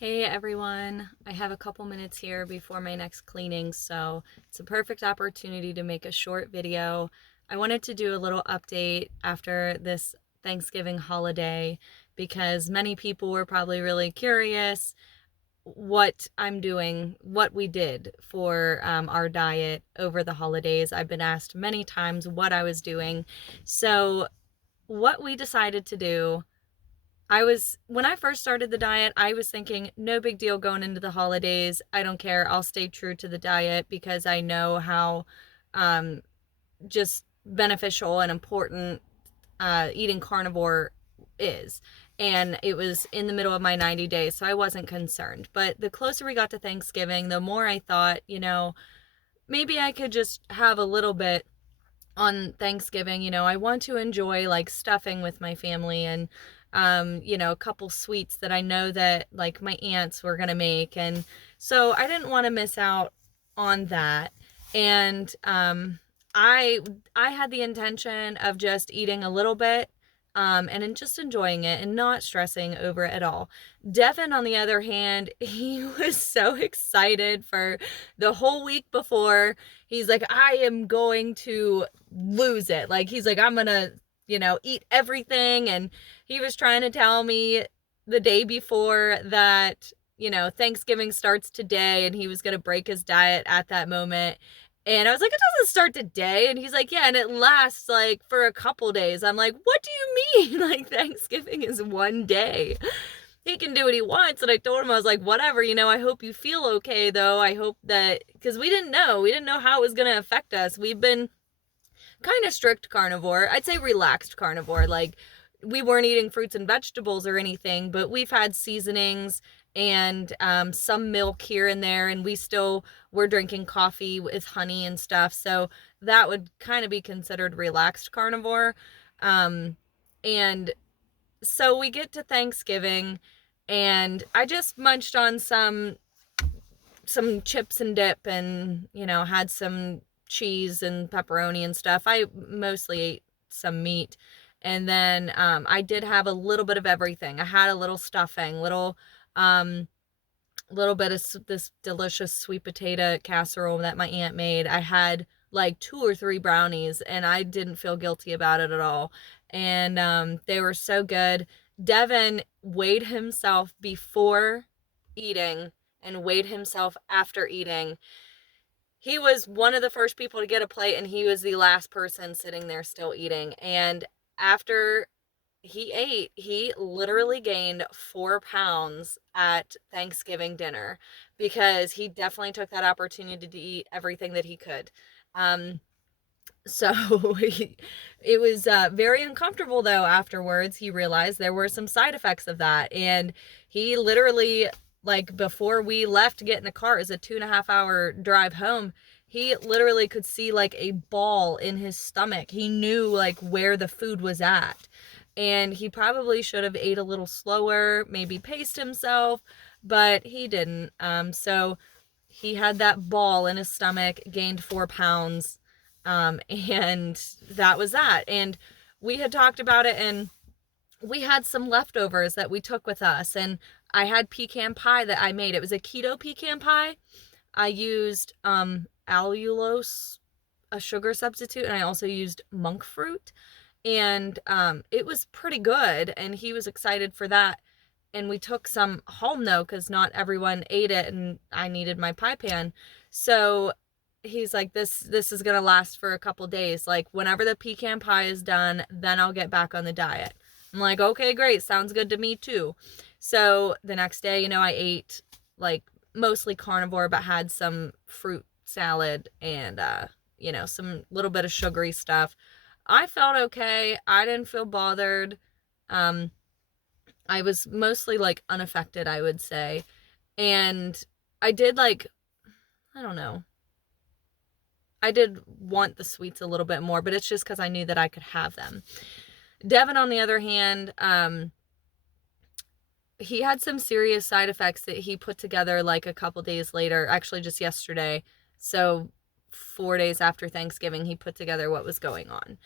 Hey everyone, I have a couple minutes here before my next cleaning, so it's a perfect opportunity to make a short video. I wanted to do a little update after this Thanksgiving holiday because many people were probably really curious what I'm doing, what we did for our diet over the holidays. I've been asked many times what I was doing. So, what we decided to do, when I first started the diet, I was thinking, no big deal going into the holidays. I don't care. I'll stay true to the diet because I know how um, just beneficial and important eating carnivore is. And it was in the middle of my 90 days, so I wasn't concerned. But the closer we got to Thanksgiving, the more I thought, maybe I could just have a little bit on Thanksgiving. I want to enjoy like stuffing with my family and a couple sweets that I know that like my aunts were going to make. And so I didn't want to miss out on that. And I I had the intention of just eating a little bit and just enjoying it and not stressing over it at all. Devin, on the other hand, he was so excited for the whole week before. He's like, I am going to lose it. Like, he's like, I'm gonna, eat everything. And he was trying to tell me the day before that, Thanksgiving starts today and he was gonna break his diet at that moment. And I was like, it doesn't start today. And he's like, yeah, and it lasts like for a couple days. I'm like, what do you mean? Like, Thanksgiving is one day. He can do what he wants. And I told him, I was like, whatever, I hope you feel okay though. I hope that, because we didn't know how it was going to affect us. We've been kind of strict carnivore. I'd say relaxed carnivore. Like, we weren't eating fruits and vegetables or anything, but we've had seasonings and some milk here and there, and we still were drinking coffee with honey and stuff. So that would kind of be considered relaxed carnivore. Um, and so we get to Thanksgiving, and I just munched on some chips and dip, and had some cheese and pepperoni and stuff. I mostly ate some meat. And then I did have a little bit of everything. I had a little stuffing, um little bit of this delicious sweet potato casserole that my aunt made. I had like 2 or 3 brownies, and I didn't feel guilty about it at all. And they were so good. Devin weighed himself before eating and weighed himself after eating. He was one of the first people to get a plate, and he was the last person sitting there still eating. And after he ate, he literally gained 4 pounds at Thanksgiving dinner because he definitely took that opportunity to eat everything that he could. Um, so it was very uncomfortable though. Afterwards, he realized there were some side effects of that, and he literally, like, before we left to get in the car, it was a 2.5 hour drive home. He literally could see like a ball in his stomach. He knew like where the food was at, and he probably should have ate a little slower, maybe paced himself, but he didn't. So he had that ball in his stomach, gained 4 pounds, and that was that. And we had talked about it, and we had some leftovers that we took with us. And I had pecan pie that I made. It was a keto pecan pie. I used allulose, a sugar substitute, and I also used monk fruit. And it was pretty good, and he was excited for that. And we took some home though, because not everyone ate it, and I needed my pie pan. So he's like, this is gonna last for a couple days. Like, whenever the pecan pie is done, then I'll get back on the diet. I'm like, okay, great, sounds good to me too. So the next day, I ate like mostly carnivore, but had some fruit salad and some little bit of sugary stuff. I felt okay. I didn't feel bothered. Um, I was mostly like unaffected, I would say. And I did like, I don't know. I did want the sweets a little bit more, but it's just because I knew that I could have them. Devin, on the other hand, he had some serious side effects that he put together like a couple days later, actually just yesterday. So 4 days after Thanksgiving, he put together what was going on.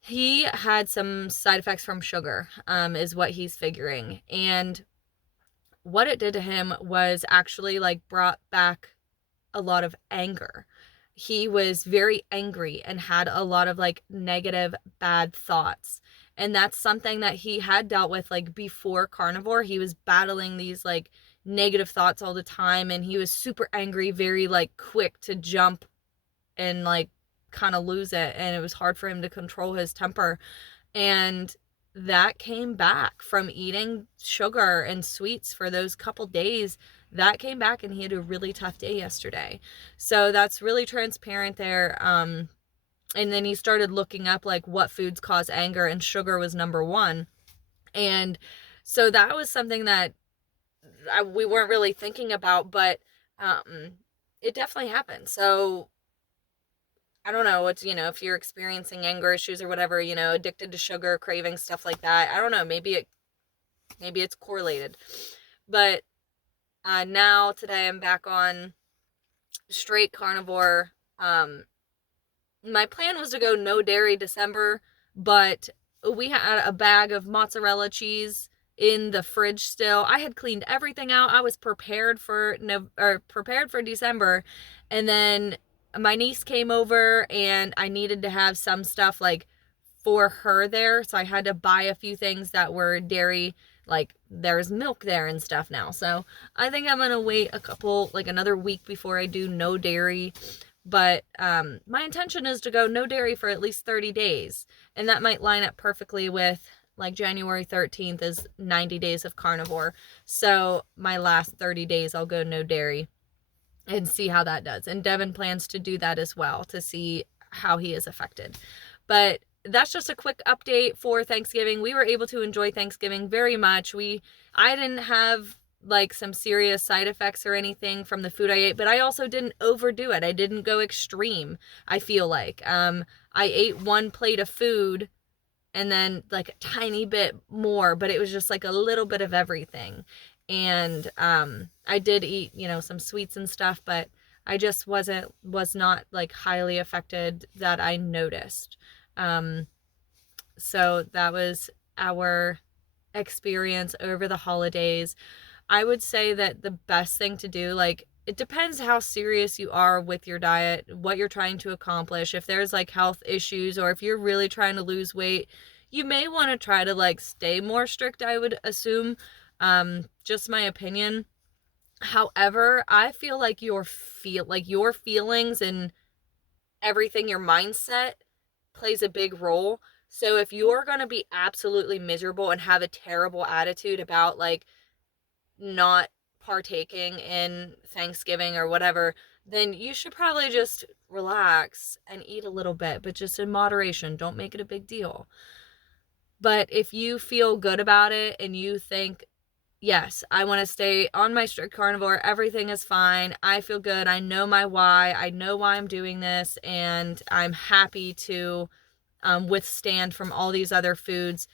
He had some side effects from sugar, is what he's figuring. And what it did to him was actually like brought back a lot of anger. He was very angry and had a lot of like negative, bad thoughts. And that's something that he had dealt with like before carnivore. He was battling these like negative thoughts all the time, and he was super angry, very like quick to jump and like kind of lose it. And it was hard for him to control his temper. And that came back from eating sugar and sweets for those couple days. That came back, and he had a really tough day yesterday. So that's really transparent there. And then he started looking up like what foods cause anger, and sugar was number one. And so that was something that we weren't really thinking about, but it definitely happened. So I don't know, it's, if you're experiencing anger issues or whatever, addicted to sugar, craving, stuff like that. I don't know, maybe it's correlated. But now today I'm back on straight carnivore. My plan was to go no dairy December, but we had a bag of mozzarella cheese in the fridge still. I had cleaned everything out. I was prepared for December, and then my niece came over, and I needed to have some stuff like for her there, so I had to buy a few things that were dairy, like there's milk there and stuff now. So I think I'm gonna wait another week before I do no dairy. But my intention is to go no dairy for at least 30 days. And that might line up perfectly with like January 13th is 90 days of carnivore. So my last 30 days I'll go no dairy and see how that does. And Devin plans to do that as well to see how he is affected. But that's just a quick update for Thanksgiving. We were able to enjoy Thanksgiving very much. I didn't have like some serious side effects or anything from the food I ate, but I also didn't overdo it. I didn't go extreme, I feel like. I ate one plate of food and then like a tiny bit more, but it was just like a little bit of everything. And I did eat, some sweets and stuff, but I just was not like highly affected that I noticed. So that was our experience over the holidays. I would say that the best thing to do, like, it depends how serious you are with your diet, what you're trying to accomplish. If there's like health issues, or if you're really trying to lose weight, you may want to try to like stay more strict, I would assume. Just my opinion. However, I feel like your feelings and everything, your mindset plays a big role. So if you're going to be absolutely miserable and have a terrible attitude about like not partaking in Thanksgiving or whatever, then you should probably just relax and eat a little bit, but just in moderation. Don't make it a big deal. But if you feel good about it and you think, yes, I want to stay on my strict carnivore, everything is fine, I feel good, I know my why, I know why I'm doing this, and I'm happy to withstand from all these other foods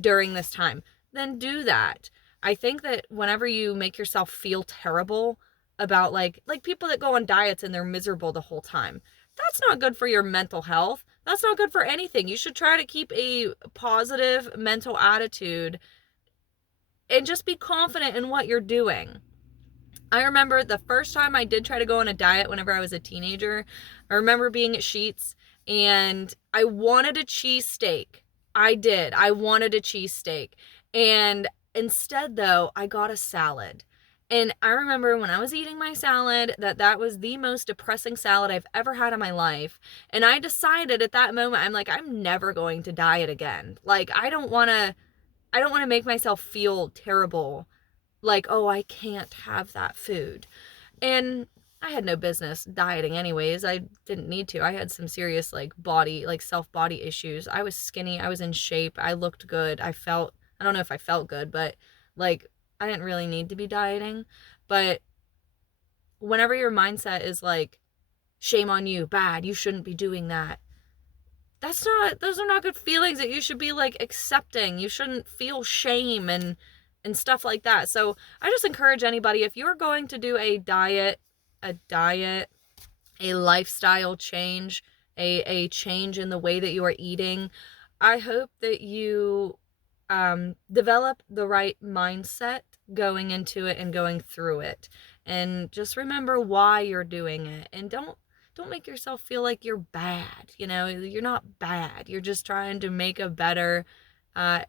during this time, then do that. I think that whenever you make yourself feel terrible about like people that go on diets and they're miserable the whole time, that's not good for your mental health. That's not good for anything. You should try to keep a positive mental attitude and just be confident in what you're doing. I remember the first time I did try to go on a diet whenever I was a teenager. I remember being at Sheetz and I wanted a cheesesteak. I did. I wanted a cheesesteak. And instead, though, I got a salad. And I remember when I was eating my salad that was the most depressing salad I've ever had in my life. And I decided at that moment, I'm like, I'm never going to diet again. Like, I don't want to make myself feel terrible. Like, oh, I can't have that food. And I had no business dieting anyways. I didn't need to. I had some serious like self-body issues. I was skinny. I was in shape. I looked good. I don't know if I felt good, but like I didn't really need to be dieting. But whenever your mindset is like, shame on you, bad, you shouldn't be doing that. Those are not good feelings that you should be like accepting. You shouldn't feel shame and stuff like that. So I just encourage anybody, if you're going to do a lifestyle change, a change in the way that you are eating, I hope that you develop the right mindset, going into it and going through it. And just remember why you're doing it, and don't make yourself feel like you're bad. You know, you're not bad. You're just trying to make a better,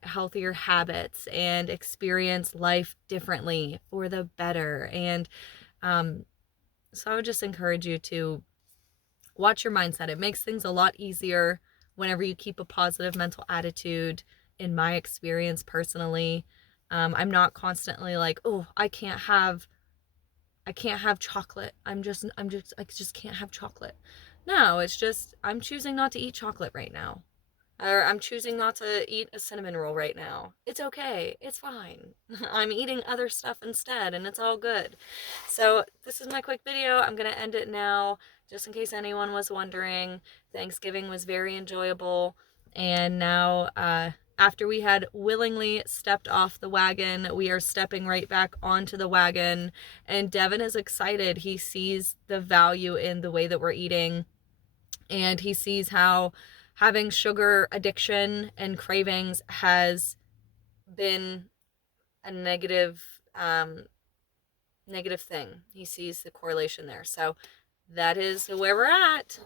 healthier habits and experience life differently for the better. And so I would just encourage you to watch your mindset. It makes things a lot easier whenever you keep a positive mental attitude. In my experience personally, I'm not constantly like, oh, I can't have chocolate. I just can't have chocolate. No, it's just I'm choosing not to eat chocolate right now. Or I'm choosing not to eat a cinnamon roll right now. It's okay. It's fine. I'm eating other stuff instead, and it's all good. So this is my quick video. I'm going to end it now, just in case anyone was wondering. Thanksgiving was very enjoyable. And now, after we had willingly stepped off the wagon, we are stepping right back onto the wagon. And Devin is excited. He sees the value in the way that we're eating, and he sees how having sugar addiction and cravings has been a negative thing. He sees the correlation there. So that is where we're at.